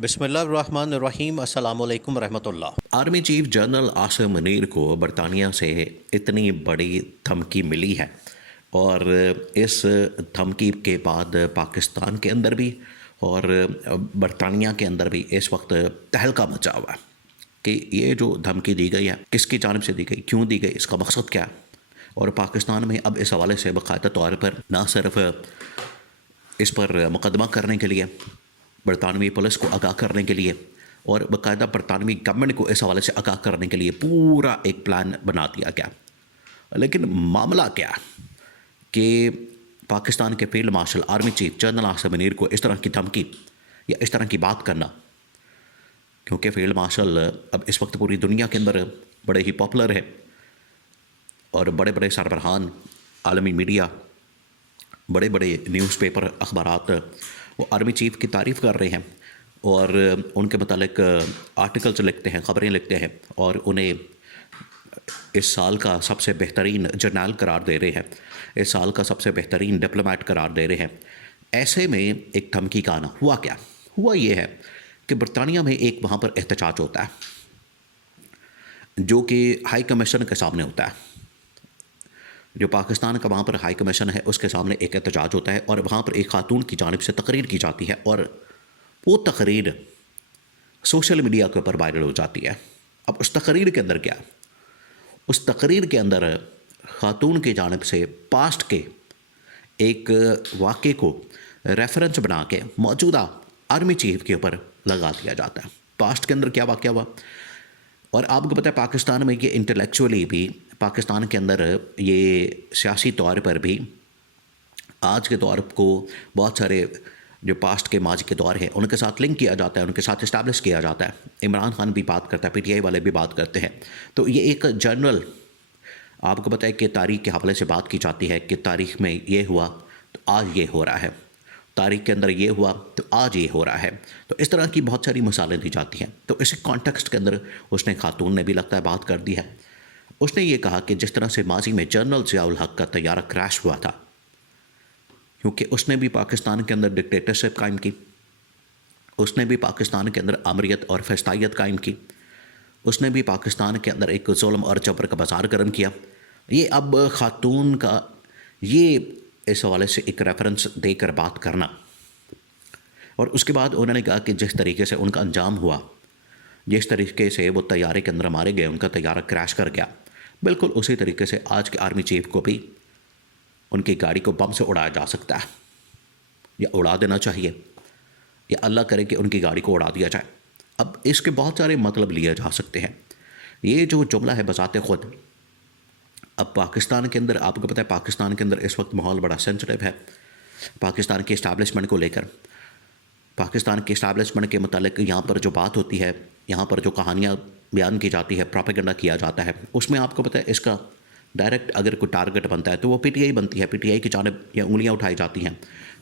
بسم اللہ الرحمن الرحیم، السلام علیکم ورحمۃ اللہ۔ Army chief general Asim Munir کو برطانیہ سے اتنی بڑی دھمکی ملی ہے، اور اس دھمکی کے بعد پاکستان کے اندر بھی اور برطانیہ کے اندر بھی اس وقت تہلکہ مچا ہوا ہے کہ یہ جو دھمکی دی گئی ہے کس کی جانب سے دی گئی، کیوں دی گئی، اس کا مقصد کیا ہے۔ اور پاکستان میں اب اس حوالے سے باقاعدہ طور پر نہ صرف اس پر مقدمہ کرنے کے لیے، برطانوی پولیس کو آگاہ کرنے کے لیے اور باقاعدہ برطانوی گورنمنٹ کو اس حوالے سے آگاہ کرنے کے لیے پورا ایک پلان بنا دیا گیا۔ لیکن معاملہ کیا ہے کہ پاکستان کے field marshal army chief general Asim Munir کو اس طرح کی دھمکی یا اس طرح کی بات کرنا، کیونکہ فیلڈ مارشل اب اس وقت پوری دنیا کے اندر بڑے ہی پاپولر ہے، اور بڑے بڑے سربراہان، عالمی میڈیا، بڑے بڑے نیوز پیپر، اخبارات وہ آرمی چیف کی تعریف کر رہے ہیں اور ان کے متعلق آرٹیکلز لکھتے ہیں، خبریں لکھتے ہیں، اور انہیں اس سال کا سب سے بہترین جرنیل قرار دے رہے ہیں، اس سال کا سب سے بہترین ڈپلومیٹ قرار دے رہے ہیں۔ ایسے میں ایک دھمکی کا آنا ہوا کیا؟ ہوا یہ ہے کہ برطانیہ میں ایک وہاں پر احتجاج ہوتا ہے جو کہ ہائی کمیشن کے سامنے ہوتا ہے، جو پاکستان کا وہاں پر ہائی کمیشن ہے اس کے سامنے ایک احتجاج ہوتا ہے، اور وہاں پر ایک خاتون کی جانب سے تقریر کی جاتی ہے، اور وہ تقریر سوشل میڈیا کے اوپر وائرل ہو جاتی ہے۔ اب اس تقریر کے اندر کیا؟ اس تقریر کے اندر خاتون کی جانب سے پاسٹ کے ایک واقعے کو ریفرنس بنا کے موجودہ آرمی چیف کے اوپر لگا دیا جاتا ہے۔ پاسٹ کے اندر کیا واقعہ ہوا؟ اور آپ کو پتہ ہے پاکستان میں یہ انٹلیکچولی بھی، پاکستان کے اندر یہ سیاسی طور پر بھی آج کے دور کو بہت سارے جو پاسٹ کے ماضی کے دور ہیں ان کے ساتھ لنک کیا جاتا ہے، ان کے ساتھ اسٹیبلش کیا جاتا ہے۔ عمران خان بھی بات کرتا ہے، پی ٹی آئی والے بھی بات کرتے ہیں۔ تو یہ ایک جنرل آپ کو پتہ ہے کہ تاریخ کے حوالے سے بات کی جاتی ہے کہ تاریخ میں یہ ہوا تو آج یہ ہو رہا ہے، تاریخ کے اندر یہ ہوا تو آج یہ ہو رہا ہے۔ تو اس طرح کی بہت ساری مثالیں دی جاتی ہیں۔ تو اس کانٹیکسٹ کے اندر اس نے، خاتون نے بھی لگتا ہے بات کر دی ہے۔ اس نے یہ کہا کہ جس طرح سے ماضی میں جنرل ضیاء الحق کا طیارہ کریش ہوا تھا، کیونکہ اس نے بھی پاکستان کے اندر ڈکٹیٹرشپ قائم کی، اس نے بھی پاکستان کے اندر آمریت اور فسطائیت قائم کی، اس نے بھی پاکستان کے اندر ایک ظلم اور جبر کا بازار گرم کیا۔ یہ اب خاتون کا یہ اس حوالے سے ایک ریفرنس دے کر بات کرنا، اور اس کے بعد انہوں نے کہا کہ جس طریقے سے ان کا انجام ہوا، جس طریقے سے وہ طیارے کے اندر مارے گئے، ان کا طیارہ کریش کر گیا، بالکل اسی طریقے سے آج کے آرمی چیف کو بھی ان کی گاڑی کو بم سے اڑایا جا سکتا ہے، یا اڑا دینا چاہیے، یا اللہ کرے کہ ان کی گاڑی کو اڑا دیا جائے۔ اب اس کے بہت سارے مطلب لیے جا سکتے ہیں۔ یہ جو جملہ ہے بذات خود، اب پاکستان کے اندر آپ کو پتہ ہے پاکستان کے اندر اس وقت ماحول بڑا سینسٹیو ہے، پاکستان کی اسٹیبلشمنٹ کو لے کر، پاکستان کی اسٹیبلشمنٹ کے متعلق یہاں پر جو بات ہوتی ہے، یہاں پر جو کہانیاں بیان کی جاتی ہے، پروپیگنڈا کیا جاتا ہے، اس میں آپ کو پتہ ہے اس کا ڈائریکٹ اگر کوئی ٹارگٹ بنتا ہے تو وہ پی ٹی آئی بنتی ہے، پی ٹی آئی کی جانب یہ انگلیاں اٹھائی جاتی ہیں،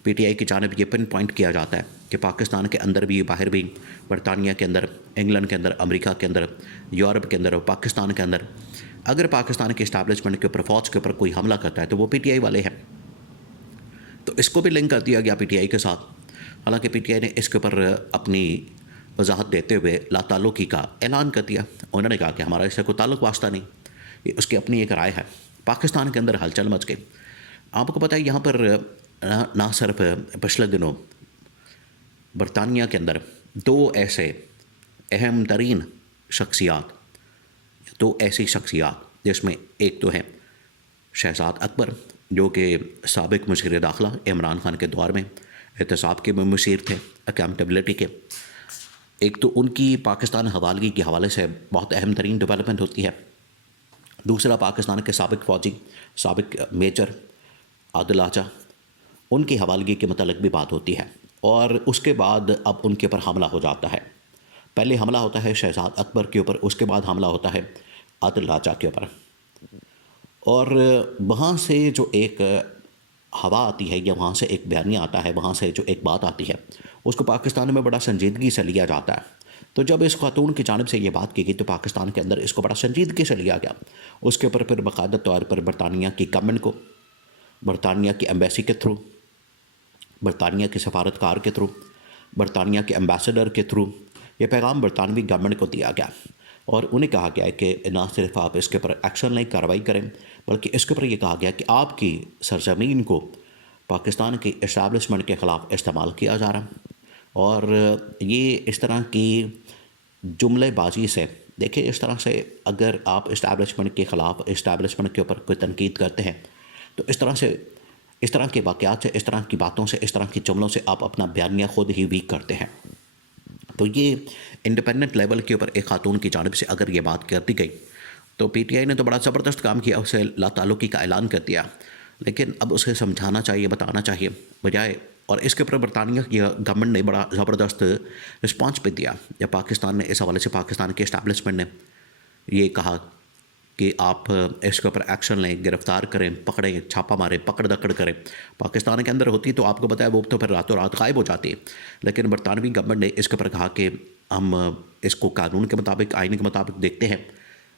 پی ٹی آئی کی جانب یہ پن پوائنٹ کیا جاتا ہے کہ پاکستان کے اندر بھی، باہر بھی، برطانیہ کے اندر، انگلینڈ کے اندر، امریکہ کے اندر، یورپ کے اندر اور پاکستان کے اندر اگر پاکستان کے اسٹیبلشمنٹ کے اوپر، فوج کے اوپر کوئی حملہ کرتا ہے تو وہ پی ٹی آئی والے ہیں۔ تو اس کو بھی لنک کر دیا گیا پی ٹی آئی کے ساتھ۔ حالانکہ پی ٹی آئی نے اس کے اوپر اپنی وضاحت دیتے ہوئے لا تعلقی کا اعلان کر دیا۔ انہوں نے کہا کہ ہمارا اس سے کوئی تعلق واسطہ نہیں، یہ اس کی اپنی ایک رائے ہے۔ پاکستان کے اندر ہلچل مچ گئی۔ آپ کو پتہ ہے یہاں پر نہ صرف پچھلے دنوں برطانیہ کے اندر دو ایسے اہم ترین شخصیات، دو ایسی شخصیات جس میں ایک تو ہے شہزاد اکبر جو کہ سابق مشیر داخلہ عمران خان کے دور میں احتساب کے مشیر تھے، اکاؤنٹیبلٹی کے، ایک تو ان کی پاکستان حوالگی کے حوالے سے بہت اہم ترین ڈیولپمنٹ ہوتی ہے، دوسرا پاکستان کے سابق فوجی، سابق میجر عادل آچا، ان کی حوالگی کے متعلق بھی بات ہوتی ہے، اور اس کے بعد اب ان کے اوپر حملہ ہو جاتا ہے۔ پہلے حملہ ہوتا ہے شہزاد اکبر کے اوپر، اس کے بعد حملہ ہوتا ہے عادل آچا کے اوپر، اور وہاں سے جو ایک ہوا آتی ہے یا وہاں سے ایک بیانیہ آتا ہے، وہاں سے جو ایک بات آتی ہے اس کو پاکستان میں بڑا سنجیدگی سے لیا جاتا ہے۔ تو جب اس خاتون کی جانب سے یہ بات کی گئی تو پاکستان کے اندر اس کو بڑا سنجیدگی سے لیا گیا۔ اس کے اوپر پھر باقاعدہ طور پر برطانیہ کی گورنمنٹ کو، برطانیہ کی ایمبیسی کے تھرو، برطانیہ کے سفارتکار کے تھرو برطانیہ کے ایمبیسڈر کے تھرو یہ پیغام برطانوی گورنمنٹ کو دیا گیا اور انہیں کہا گیا ہے کہ نہ صرف آپ اس کے اوپر ایکشن لیں، کارروائی کریں، بلکہ اس کے اوپر یہ کہا گیا کہ آپ کی سرزمین کو پاکستان کی اسٹیبلشمنٹ کے خلاف استعمال کیا جا رہا ہے۔ اور یہ اس طرح کی جملے بازی سے دیکھیں، اس طرح سے اگر آپ اسٹیبلشمنٹ کے خلاف، اسٹیبلشمنٹ کے اوپر کوئی تنقید کرتے ہیں تو اس طرح کے واقعات سے، اس طرح کی باتوں سے، اس طرح کی جملوں سے آپ اپنا بیانیہ خود ہی ویک کرتے ہیں۔ تو یہ انڈیپینڈنٹ لیول کے اوپر ایک خاتون کی جانب سے اگر یہ بات کر دی گئی تو پی ٹی آئی نے تو بڑا زبردست کام کیا، اسے لا تعلقی کا اعلان کر دیا، لیکن اب اسے سمجھانا چاہیے، بتانا چاہیے بجائے، اور اس کے اوپر برطانیہ کی گورنمنٹ نے بڑا زبردست رسپانس بھی دیا جب پاکستان نے اس حوالے سے، پاکستان کے اسٹیبلشمنٹ نے یہ کہا کہ آپ اس کے اوپر ایکشن لیں، گرفتار کریں، پکڑیں، چھاپا ماریں، پکڑ دکڑ کریں۔ پاکستان کے اندر ہوتی تو آپ کو پتہ ہے وہ تو پھر راتوں رات غائب ہو جاتی ہے، لیکن برطانوی گورنمنٹ نے اس کے اوپر کہا کہ ہم اس کو قانون کے مطابق، آئین کے مطابق دیکھتے ہیں،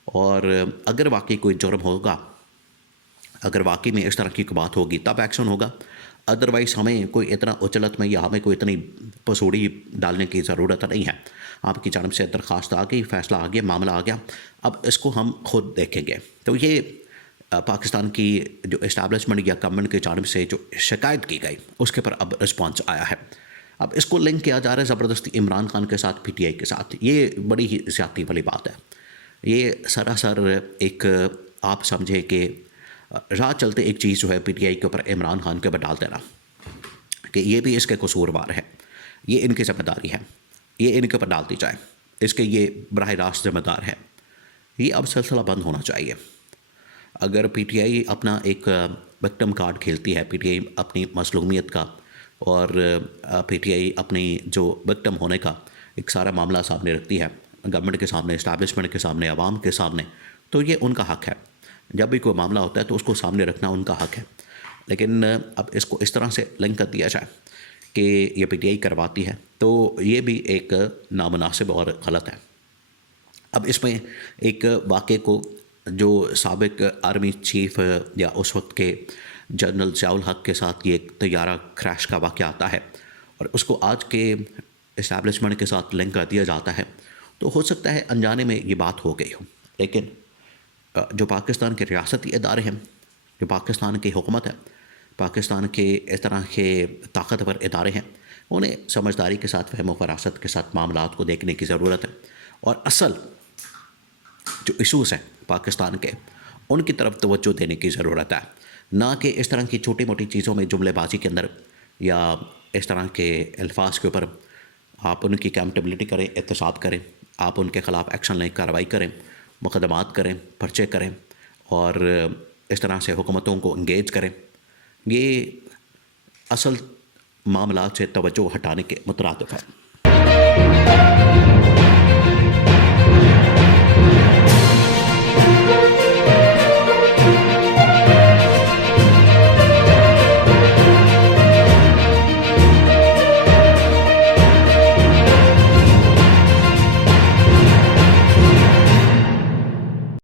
اور اگر واقعی کوئی جرم ہوگا، اگر واقعی میں اس طرح کی بات ہوگی تب ایکشن ہوگا، ادروائز ہمیں کوئی اتنا اچلت میں یا ہمیں کوئی اتنی پسوڑی ڈالنے کی ضرورت نہیں ہے۔ آپ کی جانب سے درخواست آ گئی، فیصلہ آ گیا، معاملہ آ گیا، اب اس کو ہم خود دیکھیں گے۔ تو یہ پاکستان کی جو اسٹیبلشمنٹ یا گورنمنٹ کی جانب سے جو شکایت کی گئی اس کے پر اب رسپانس آیا ہے۔ اب اس کو لنک کیا جا رہا ہے زبردستی عمران خان کے ساتھ، پی ٹی آئی کے ساتھ، یہ بڑی ہی زیادتی والی بات ہے۔ یہ سراسر ایک آپ سمجھے کہ راہ چلتے ایک چیز جو ہے پی ٹی آئی کے اوپر عمران خان کے اوپر ڈال دینا کہ یہ بھی اس کے قصوروار ہے، یہ ان کی ذمہ داری ہے، یہ ان کے اوپر ڈال دی جائے، اس کے یہ براہ راست ذمہ دار ہے۔ یہ اب سلسلہ بند ہونا چاہیے۔ اگر پی ٹی آئی اپنا ایک وکٹم کارڈ کھیلتی ہے، پی ٹی آئی اپنی مظلومیت کا اور پی ٹی آئی اپنی جو وکٹم ہونے کا ایک سارا معاملہ سامنے رکھتی ہے، گورنمنٹ کے سامنے، اسٹیبلشمنٹ کے سامنے، عوام کے سامنے، تو یہ ان کا حق ہے۔ جب بھی کوئی معاملہ ہوتا ہے تو اس کو سامنے رکھنا ان کا حق ہے، لیکن اب اس کو اس طرح سے لنک کر دیا جائے کہ یہ پی ٹی آئی کرواتی ہے تو یہ بھی ایک نامناسب اور غلط ہے۔ اب اس میں ایک واقعے کو جو سابق آرمی چیف یا اس وقت کے جنرل ضیاء الحق کے ساتھ یہ ایک طیارہ کریش کا واقعہ آتا ہے اور اس کو آج کے اسٹیبلشمنٹ کے ساتھ لنک کر دیا جاتا ہے، تو ہو سکتا ہے انجانے میں یہ بات ہو گئی ہو، لیکن جو پاکستان کے ریاستی ادارے ہیں، جو پاکستان کی حکومت ہے، پاکستان کے اس طرح کے طاقتور ادارے ہیں، انہیں سمجھداری کے ساتھ، فہم و فراست کے ساتھ معاملات کو دیکھنے کی ضرورت ہے، اور اصل جو ایشوز ہیں پاکستان کے ان کی طرف توجہ دینے کی ضرورت ہے، نہ کہ اس طرح کی چھوٹی موٹی چیزوں میں جملے بازی کے اندر یا اس طرح کے الفاظ کے اوپر آپ ان کی اکاؤنٹیبلٹی کریں، احتساب کریں، آپ ان کے خلاف ایکشن لیں، کارروائی کریں، مقدمات کریں، پرچے کریں، اور اس طرح سے حکومتوں کو انگیج کریں۔ یہ اصل معاملات سے توجہ ہٹانے کے مترادف ہے۔